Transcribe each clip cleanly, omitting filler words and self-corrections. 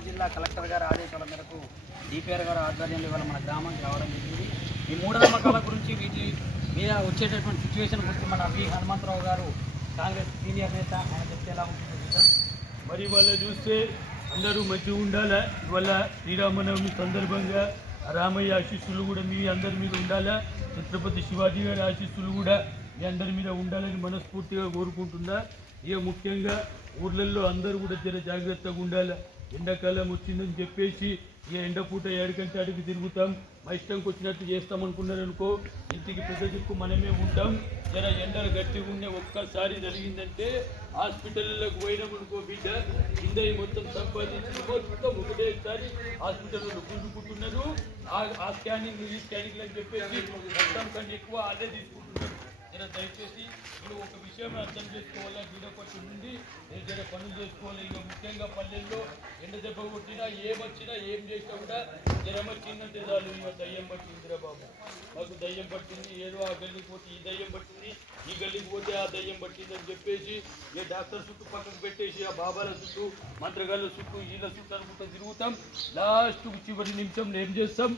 నిర్మల్ జిల్లా కలెక్టర్ గారి ఆదేశాల మేరకు డిపిఆర్ గారి ఆధ్వర్యంలో ఇవాళ మన గ్రామానికి రావడం జరిగింది. ఈ మూఢనమ్మకాల గురించి వీటి మీద వచ్చేటటువంటి సిచ్యువేషన్ గురించి మన వి హనుమంతరావు గారు కాంగ్రెస్ సీనియర్ నేత ఆయన చెప్తే ఎలా ఉంటుందో చూద్దాం. మరి వాళ్ళ చూస్తే అందరూ మంచిగా ఉండాలా. ఇవాళ శ్రీరామనవమి సందర్భంగా రామయ్య ఆశీస్సులు కూడా మీ అందరి మీద ఉండాలా. ఛత్రపతి శివాజీ గారి ఆశీస్సులు కూడా మీ అందరి మీద ఉండాలని మనస్ఫూర్తిగా కోరుకుంటుందా. ఇక ముఖ్యంగా ఊర్లలో అందరూ కూడా జర జాగ్రత్తగా ఉండాలి. ఎండాకాలం వచ్చిందని చెప్పేసి ఇక ఎండపూట ఏడుకంటే అడిగి తిరుగుతాం, మా ఇష్టంకి వచ్చినట్టు చేస్తామనుకున్నారనుకో ఇంటికి పెద్ద దిక్కు మనమే ఉంటాం. జర ఎండలు గట్టిగా ఉండే ఒక్కసారి జరిగిందంటే హాస్పిటల్లోకి పోయినామనుకో బిడ్డ కింద మొత్తం సంపాదించి మొత్తం ఒకటేసారి హాస్పిటల్లో గుంజుకుంటున్నారు. ఆ స్కానింగ్ ఈ స్కానింగ్లు అని చెప్పేసి మొత్తం కన్నా ఎక్కువ అదే తీసుకుంటున్నారు. జర దయచేసి మీరు ఒక విషయం అర్థం చేసుకోవాలా. బీడపట్టు నుండి జర పనులు చేసుకోవాలి. ఇక ముఖ్యంగా పల్లెల్లో ఎండ దెబ్బ కొట్టినా ఏమొచ్చినా ఏం చేసినా కూడా జ్వరం వచ్చిందంటే చాలు ఇక దయ్యం పట్టిందిరా బాబు, మాకు దయ్యం పట్టింది, ఏదో ఆ గల్లికి పోతే ఈ దయ్యం పట్టింది, ఈ గల్లికి పోతే ఆ దయ్యం పట్టింది అని చెప్పేసి ఇక డాక్టర్ చుట్టూ పక్కకు పెట్టేసి ఆ బాబాల చుట్టూ మంత్రగాళ్ళ చుట్టూ వీళ్ళ చుట్టూ అనుకుంటూ తిరుగుతాం. లాస్ట్కు చివరి నిమిషంలో ఏం చేస్తాం,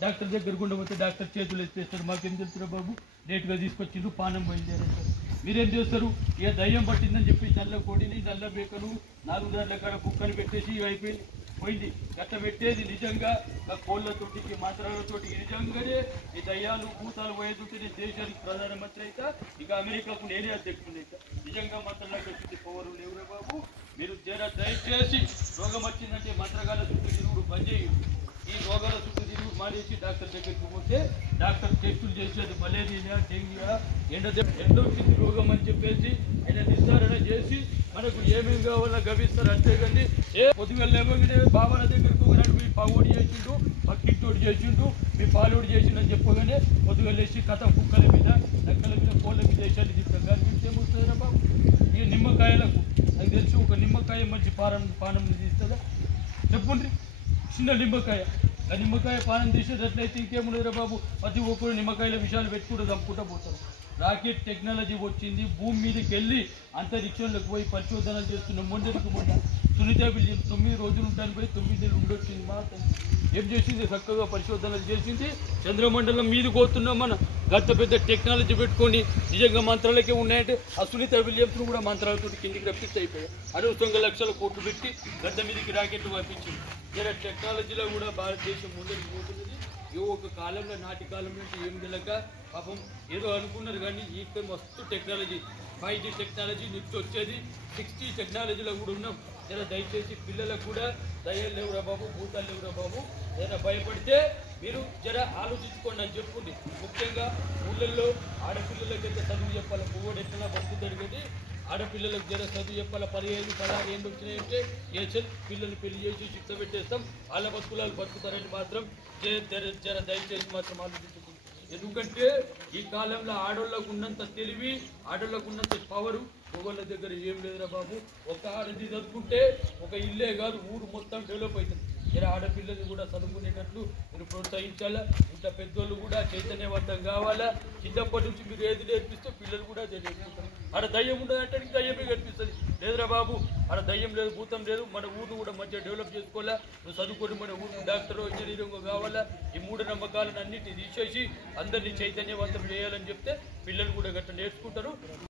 డాక్టర్ దగ్గరకు ఉండబోతే డాక్టర్ చేతులు ఎత్తేస్తారు. మాకేం తెలుస్తురా బాబు, లేట్గా తీసుకొచ్చిండు పానం బయలుదేరేస్తారు. మీరేం చేస్తారు, ఇక దయ్యం పట్టిందని చెప్పి నల్ల కోడిని నల్ల బేకను 4 దాంట్ల కాడ కుక్కని పెట్టేసి అయిపోయింది పోయింది. గట్ట పెట్టేది నిజంగా కోళ్ళతోటి మంత్రాలతోటి నిజంగానే ఈ దయ్యాలు భూతాలు పోయేతుంటే నేను దేశానికి ప్రధానమంత్రి అయితే ఇక అమెరికాకు నేనే అధ్యక్షుడు అయితే నిజంగా మంత్రాలకు వచ్చి పవరు లేవురే బాబు. మీరు జర దయచేసి రోగం వచ్చిందంటే మంత్రగాల చుట్టూ తిరుగుడు బంద్ చేయండి. ఈ రోగాల చుట్టూ తిరుగు మానేసి డాక్టర్ దగ్గరికి పోతే డాక్టర్ టెస్టులు చేసేది మలేరియా డెంగ్యూ ఎండ వచ్చింది రోగం అని చెప్పేసి ఆయన నిర్ధారణ చేసి మనకు ఏమేమి కావాలో గవిస్తారు. అంతేగాని పొద్దుగా లేవగానే బాబాల దగ్గరికి పోయినాడు మీ పావుడు చేసిండు, పక్కింటోడు చేసిండు, మీ పాలోడు చేసిండు చెప్పగానే పొద్దుగా లేచి కథ కుక్కల మీద నక్కల మీద కోళ్ళ మీద వేసాడు తింటాం. దాని గురించి ఏమవుతుందిరా బాబు. ఈ నిమ్మకాయలకు నాకు తెలిసి ఒక నిమ్మకాయ మంచి పానం తీస్తుందా చెప్పుండ్రి. చిన్న నిమ్మకాయ, ఆ నిమ్మకాయ పానం తీసేటట్లయితే ఇంకేముండదురా బాబు. ప్రతి ఒక్కరు నిమ్మకాయల విషయాలు పెట్టుకుంటూ చంపుకుంటూ పోతారు. రాకెట్ టెక్నాలజీ వచ్చింది, భూమి మీదకి వెళ్ళి అంతరిక్షంలోకి పోయి పరిశోధనలు చేస్తున్నాం. మొండరికి మొండ సునీత విలియమ్స్ 9 రోజులు ఉంటాను పోయి 9 నెలలు ఉండొచ్చింది. మా ఏం చేసింది, చక్కగా పరిశోధనలు చేసింది. చంద్రమండలం మీదకి పోతున్నాం మనం. గత పెద్ద టెక్నాలజీ పెట్టుకొని నిజంగా మంత్రాలకే ఉన్నాయంటే ఆ సునీత విలియమ్స్ను కూడా మంత్రాలతో కిందికి రప్పించి అయిపోయాయి. అనవసరంగా లక్షల కోట్లు పెట్టి గద్ద మీదకి రాకెట్ పంపించింది. ఇలా టెక్నాలజీలో కూడా భారతదేశం ముందరికి పోతున్నది. ఒక కాలంలో నాటి కాలంలో ఏం తెలియక పాపం ఏదో అనుకున్నారు. కానీ ఇక్కడ మస్తు టెక్నాలజీ 5G టెక్నాలజీ నుంచి వచ్చేది 6G టెక్నాలజీలో కూడా ఉన్నాం. జర దయచేసి పిల్లలకు కూడా దయ్యాలు లేవురా బాబు, భూతాలు లేవురా బాబు, ఏదైనా భయపడితే మీరు జర ఆలోచించుకోండి అని చెప్పుకోండి. ముఖ్యంగా ఊళ్ళల్లో ఆడపిల్లలకైతే చదువు చెప్పాలి. పువ్వుడు ఎట్లా బతుకు జరిగేది. ఆడపిల్లలకు జర చదువు చెప్పాలి. 15, 16 ఏళ్ళు వచ్చినాయంటే పిల్లల్ని పెళ్లి చేసి శిక్ష పెట్టేస్తాం. వాళ్ళ బతుకులు బతుకుతారని మాత్రం జర దయచేసి మాత్రం ఆలోచించుకోండి. ఎందుకంటే ఈ కాలంలో ఆడోళ్ళకు ఉన్నంత తెలివి, ఆడోళ్ళకు ఉన్నంత పవరు మొగోళ్ళ దగ్గర ఏం లేదురా బాబు. ఒక ఆడది చదువుకుంటే ఒక ఇల్లే కాదు ఊరు మొత్తం డెవలప్ అవుతుంది. ఇలా ఆడపిల్లలు కూడా చదువుకునేటట్లు మీరు ప్రోత్సహించాలా. ఇంత పెద్దోళ్ళు కూడా చైతన్యవంతం కావాలా. చిన్నప్పటి నుంచి మీరు ఏది నేర్పిస్తే పిల్లలు కూడా అదే నేర్పిస్తారు. ఆడ దయ్యం ఉండదంటే ఇంకా దయ్యమే కనిపిస్తుంది. లేదురా బాబు, ఆడ దయ్యం లేదు, భూతం లేదు. మన ఊరు కూడా మంచిగా డెవలప్ చేసుకోవాలా. నువ్వు చదువుకొని మన ఊరు డాక్టరో ఇంజనీరింగో కావాలా. ఈ మూఢనమ్మకాలను అన్నింటినీ తీసేసి అందరినీ చైతన్యవంతం చేయాలని చెప్తే పిల్లలు కూడా గట్ట నేర్చుకుంటారు.